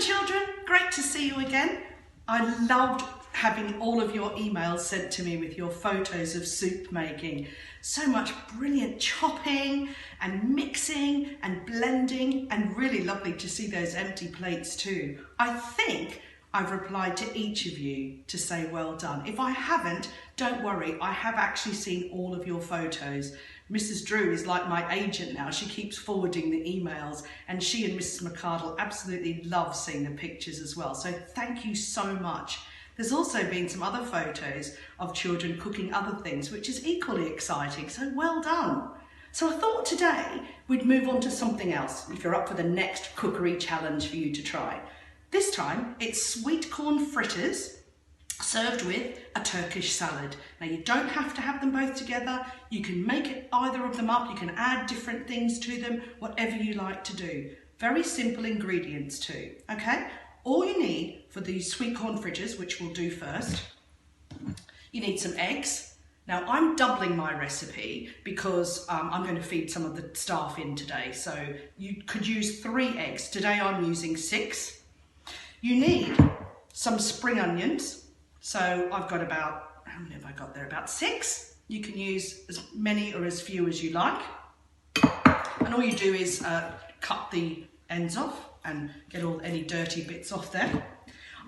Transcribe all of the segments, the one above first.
children, great to see you again. I loved having all of your emails sent to me with your photos of soup making. So much brilliant chopping and mixing and blending, and really lovely to see those empty plates too. I think I've replied to each of you to say well done. If I haven't, don't worry, I have actually seen all of your photos. Mrs. Drew is like my agent now. She keeps forwarding the emails, and she and Mrs. McCardle absolutely love seeing the pictures as well. So thank you so much. There's also been some other photos of children cooking other things, which is equally exciting, so well done. So I thought today we'd move on to something else, if you're up for the next cookery challenge for you to try. This time it's sweet corn fritters served with a Turkish salad. Now you don't have to have them both together. You can make either of them up. You can add different things to them, whatever you like to do. Very simple ingredients too, okay? All you need for these sweet corn fritters, which we'll do first, you need some eggs. Now I'm doubling my recipe because I'm going to feed some of the staff in today. So you could use 3 eggs. Today I'm using 6. You need some spring onions. So I've got about, how many have I got there? About 6. You can use as many or as few as you like. And all you do is cut the ends off and get any dirty bits off there.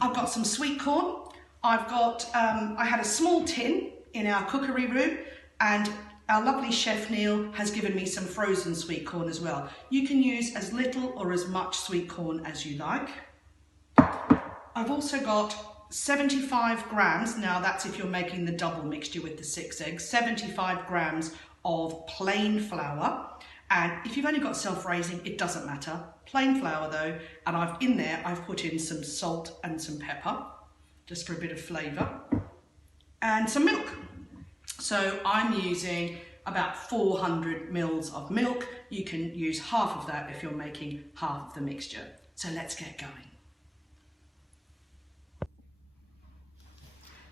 I've got some sweet corn. I've got, I had a small tin in our cookery room, and our lovely chef Neil has given me some frozen sweet corn as well. You can use as little or as much sweet corn as you like. I've also got 75 grams, now that's if you're making the double mixture with the 6 eggs, 75 grams of plain flour. And if you've only got self-raising, it doesn't matter. Plain flour though, and I've put in some salt and some pepper, just for a bit of flavour, and some milk. So I'm using about 400 mils of milk. You can use half of that if you're making half of the mixture. So let's get going.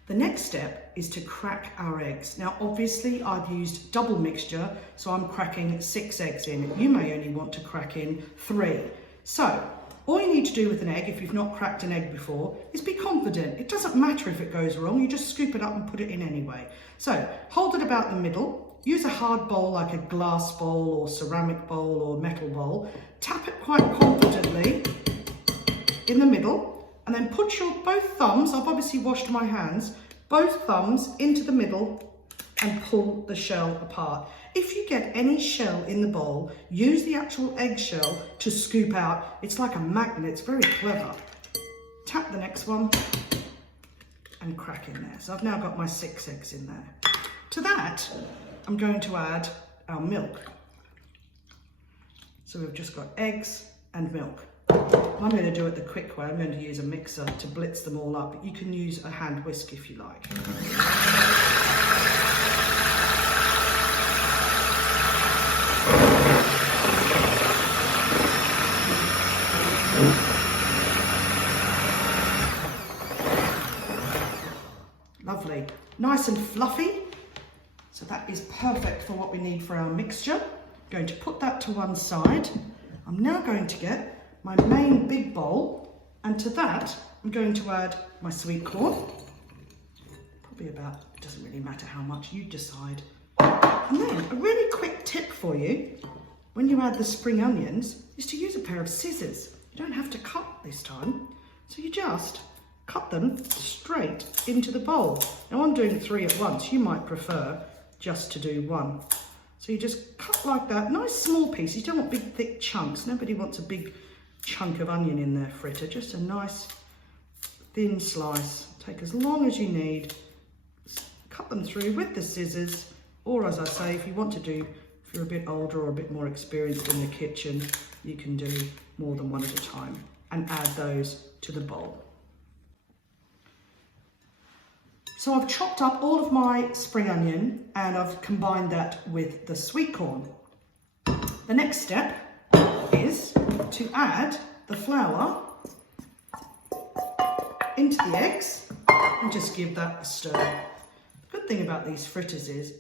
The next step is to crack our eggs. Now obviously I've used double mixture, so I'm cracking 6 eggs in. You may only want to crack in 3. So all you need to do with an egg, if you've not cracked an egg before, is be confident. It doesn't matter if it goes wrong, you just scoop it up and put it in anyway. So hold it about the middle, use a hard bowl like a glass bowl or ceramic bowl or metal bowl, tap it quite confidently in the middle, and then put your both thumbs, I've obviously washed my hands, both thumbs into the middle and pull the shell apart. If you get any shell in the bowl, use the actual eggshell to scoop out. It's like a magnet, it's very clever. Tap the next one and crack in there. So I've now got my 6 eggs in there. To that, I'm going to add our milk. So we've just got eggs and milk. I'm going to do it the quick way. I'm going to use a mixer to blitz them all up. You can use a hand whisk if you like. Lovely. Nice and fluffy. So that is perfect for what we need for our mixture. I'm going to put that to one side. I'm now going to get my main big bowl, and to that I'm going to add my sweet corn, probably about, it doesn't really matter how much, you decide. And then a really quick tip for you when you add the spring onions is to use a pair of scissors. You don't have to cut this time, so you just cut them straight into the bowl. Now I'm doing 3 at once, you might prefer just to do 1. So you just cut like that, nice small pieces. You don't want big thick chunks, nobody wants a big chunk of onion in their fritter, just a nice thin slice. Take as long as you need, cut them through with the scissors, or as I say, if you want to do, if you're a bit older or a bit more experienced in the kitchen, you can do more than 1 at a time and add those to the bowl. So I've chopped up all of my spring onion and I've combined that with the sweet corn. The next step is to add the flour into the eggs and just give that a stir. The good thing about these fritters is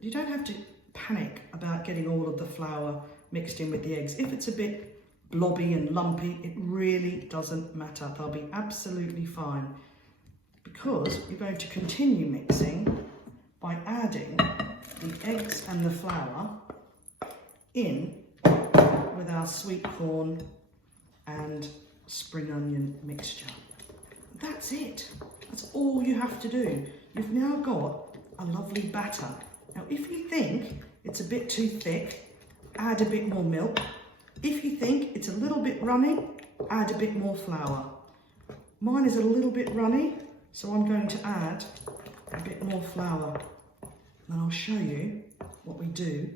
you don't have to panic about getting all of the flour mixed in with the eggs. If it's a bit blobby and lumpy, it really doesn't matter. They'll be absolutely fine, because you're going to continue mixing by adding the eggs and the flour in with our sweet corn and spring onion mixture. That's it. That's all you have to do. You've now got a lovely batter. Now, if you think it's a bit too thick, add a bit more milk. If you think it's a little bit runny, add a bit more flour. Mine is a little bit runny, so I'm going to add a bit more flour. And I'll show you what we do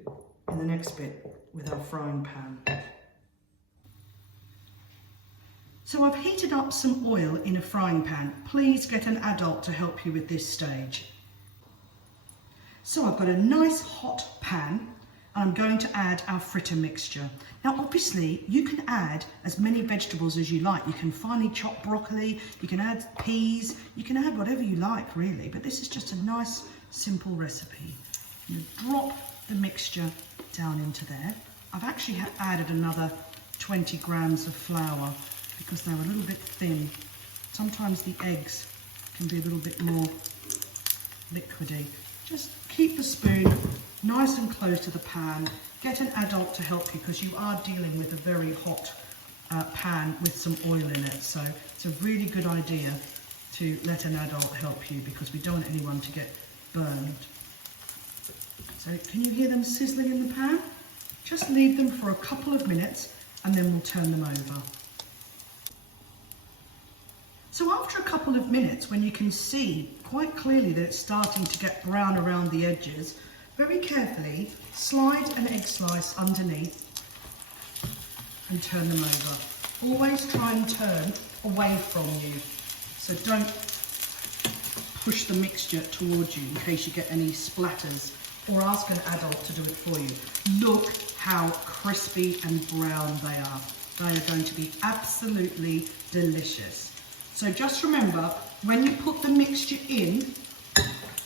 in the next bit with our frying pan. So I've heated up some oil in a frying pan. Please get an adult to help you with this stage. So I've got a nice hot pan, and I'm going to add our fritter mixture. Now obviously you can add as many vegetables as you like. You can finely chop broccoli, you can add peas, you can add whatever you like really, but this is just a nice simple recipe. You drop the mixture down into there. I've actually added another 20 grams of flour because they're a little bit thin. Sometimes the eggs can be a little bit more liquidy. Just keep the spoon nice and close to the pan. Get an adult to help you because you are dealing with a very hot pan with some oil in it. So it's a really good idea to let an adult help you because we don't want anyone to get burned. So can you hear them sizzling in the pan? Just leave them for a couple of minutes and then we'll turn them over. So after a couple of minutes, when you can see quite clearly that it's starting to get brown around the edges, very carefully slide an egg slice underneath and turn them over. Always try and turn away from you, so don't push the mixture towards you in case you get any splatters, or ask an adult to do it for you. Look how crispy and brown they are. They are going to be absolutely delicious. So just remember, when you put the mixture in,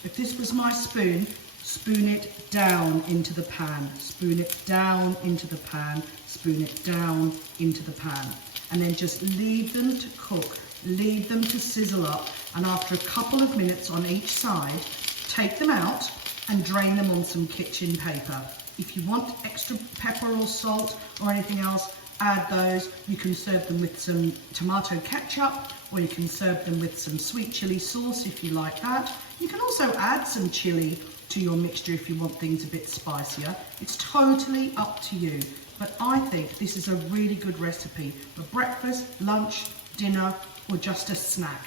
if this was my spoon, spoon it down into the pan, spoon it down into the pan, spoon it down into the pan, and then just leave them to cook, leave them to sizzle up, and after a couple of minutes on each side, take them out and drain them on some kitchen paper. If you want extra pepper or salt or anything else, add those. You can serve them with some tomato ketchup, or you can serve them with some sweet chili sauce if you like that. You can also add some chili to your mixture if you want things a bit spicier. It's totally up to you, but I think this is a really good recipe for breakfast, lunch, dinner, or just a snack.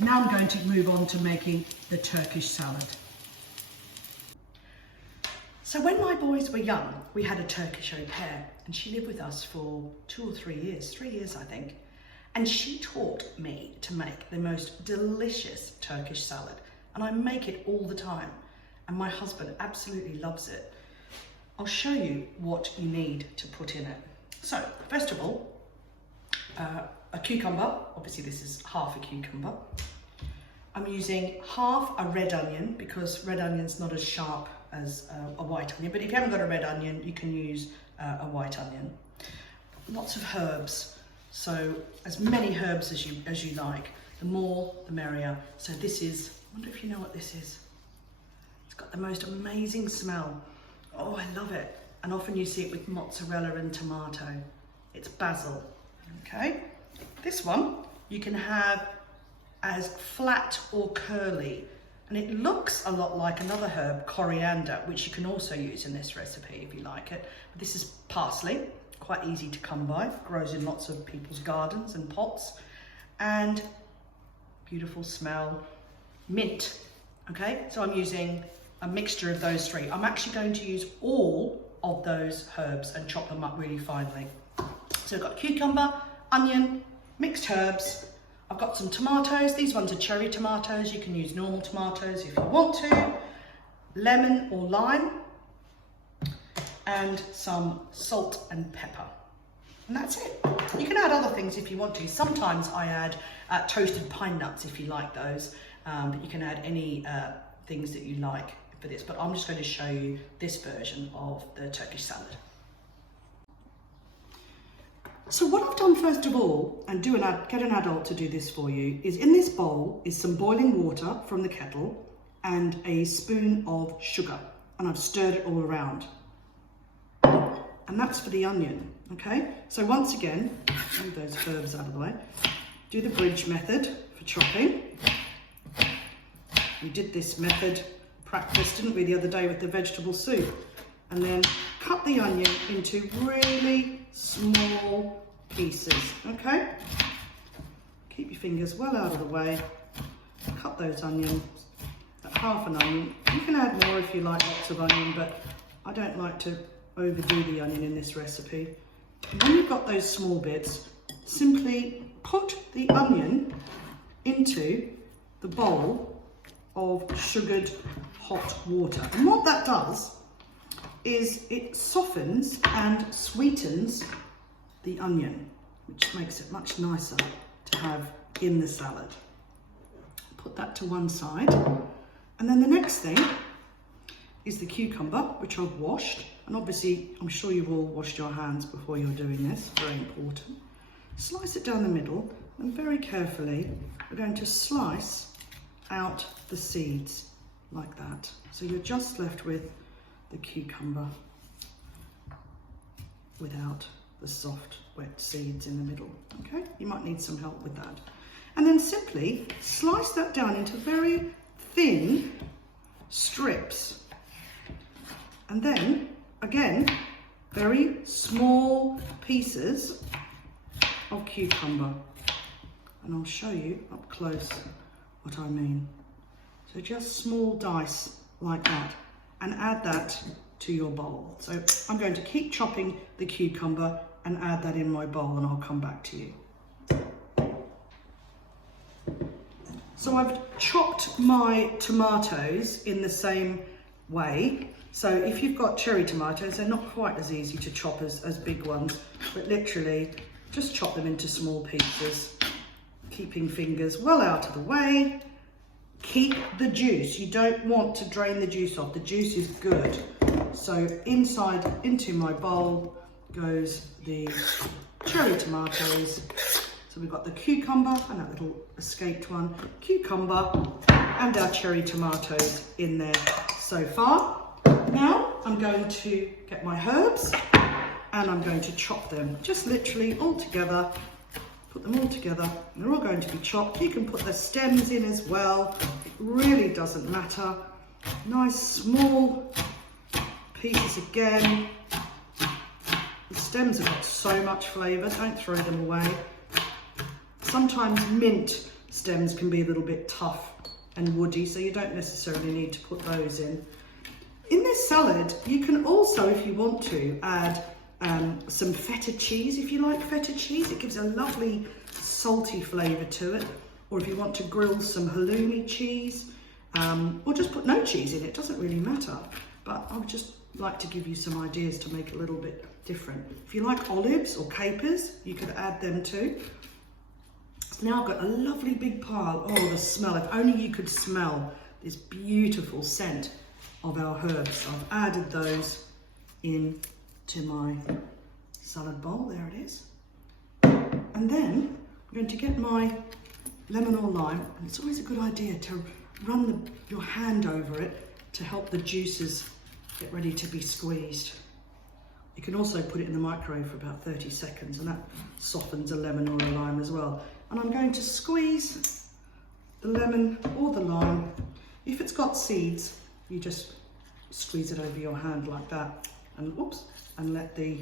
Now I'm going to move on to making the Turkish salad. So when my boys were young, we had a Turkish au pair, and she lived with us for 2 or 3 years, 3 years I think. And she taught me to make the most delicious Turkish salad. And I make it all the time. And my husband absolutely loves it. I'll show you what you need to put in it. So, first of all, a cucumber. Obviously this is half a cucumber. I'm using half a red onion because red onion's not as sharp as a white onion. But if you haven't got a red onion, you can use a white onion. Lots of herbs. So as many herbs as you like. The more, the merrier. So this is, I wonder if you know what this is. It's got the most amazing smell. Oh, I love it. And often you see it with mozzarella and tomato. It's basil, okay? This one you can have as flat or curly. And it looks a lot like another herb, coriander, which you can also use in this recipe if you like it. But this is parsley, quite easy to come by. Grows in lots of people's gardens and pots. And beautiful smell, mint, okay? So I'm using a mixture of those three. I'm actually going to use all of those herbs and chop them up really finely. So I've got cucumber, onion, mixed herbs. I've got some tomatoes. These ones are cherry tomatoes. You can use normal tomatoes if you want to. Lemon or lime. And some salt and pepper. And that's it. You can add other things if you want to. Sometimes I add toasted pine nuts if you like those. But you can add any things that you like for this. But I'm just going to show you this version of the Turkish salad. So what I've done first of all, and get an adult to do this for you, is in this bowl is some boiling water from the kettle and a spoon of sugar, and I've stirred it all around. And that's for the onion, okay? So once again, move those herbs out of the way. Do the bridge method for chopping. We did this method, practice, didn't we, the other day with the vegetable soup? And then cut the onion into really small pieces, okay? Keep your fingers well out of the way. Cut those onions, half an onion. You can add more if you like lots of onion, but I don't like to overdo the onion in this recipe. And when you've got those small bits, simply put the onion into the bowl of sugared hot water. And what that does is it softens and sweetens the onion, which makes it much nicer to have in the salad. Put that to one side. And then the next thing is the cucumber, which I've washed. And obviously, I'm sure you've all washed your hands before you're doing this, very important. Slice it down the middle, and very carefully, we're going to slice out the seeds like that. So you're just left with the cucumber without the soft, wet seeds in the middle, okay? You might need some help with that. And then simply slice that down into very thin strips. And then, again, very small pieces of cucumber. And I'll show you up close what I mean. So just small dice like that, and add that to your bowl. So I'm going to keep chopping the cucumber and add that in my bowl, and I'll come back to you. So I've chopped my tomatoes in the same way. So if you've got cherry tomatoes, they're not quite as easy to chop as big ones, but literally just chop them into small pieces, keeping fingers well out of the way. Keep the juice. You don't want to drain the juice off. The juice is good. So inside into my bowl goes the cherry tomatoes. So we've got the cucumber and that little escaped one, cucumber and our cherry tomatoes in there so far. Now I'm going to get my herbs and I'm going to chop them just literally all together. Put them all together, and they're all going to be chopped. You can put the stems in as well. It really doesn't matter. Nice small pieces again. The stems have got so much flavour, don't throw them away. Sometimes mint stems can be a little bit tough and woody, so you don't necessarily need to put those in. In this salad, you can also, if you want to, add some feta cheese. If you like feta cheese, it gives a lovely salty flavour to it. Or if you want to grill some halloumi cheese, or just put no cheese in it, doesn't really matter. But I would just like to give you some ideas to make it a little bit different. If you like olives or capers, you could add them too. So now I've got a lovely big pile. Oh, the smell, if only you could smell this beautiful scent of our herbs. So I've added those in to my salad bowl, there it is. And then I'm going to get my lemon or lime, and it's always a good idea to run your hand over it to help the juices get ready to be squeezed. You can also put it in the microwave for about 30 seconds and that softens a lemon or a lime as well. And I'm going to squeeze the lemon or the lime. If it's got seeds, you just squeeze it over your hand like that, and oops, and let the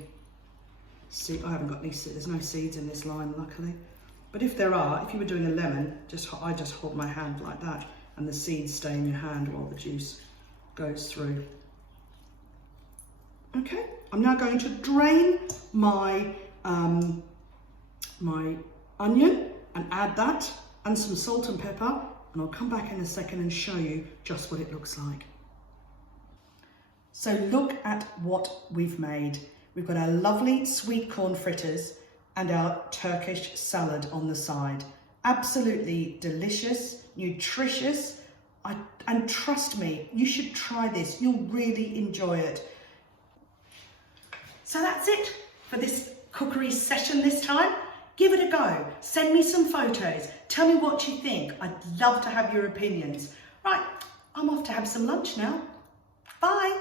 seed, I haven't got any seeds, there's no seeds in this lime luckily. But if there are, if you were doing a lemon, I just hold my hand like that and the seeds stay in your hand while the juice goes through. Okay, I'm now going to drain my, my onion and add that and some salt and pepper, and I'll come back in a second and show you just what it looks like. So look at what we've made. We've got our lovely sweet corn fritters and our Turkish salad on the side. Absolutely delicious, nutritious, and trust me, you should try this. You'll really enjoy it. So that's it for this cookery session this time? Give it a go. Send me some photos. Tell me what you think. I'd love to have your opinions. Right, I'm off to have some lunch now. Bye.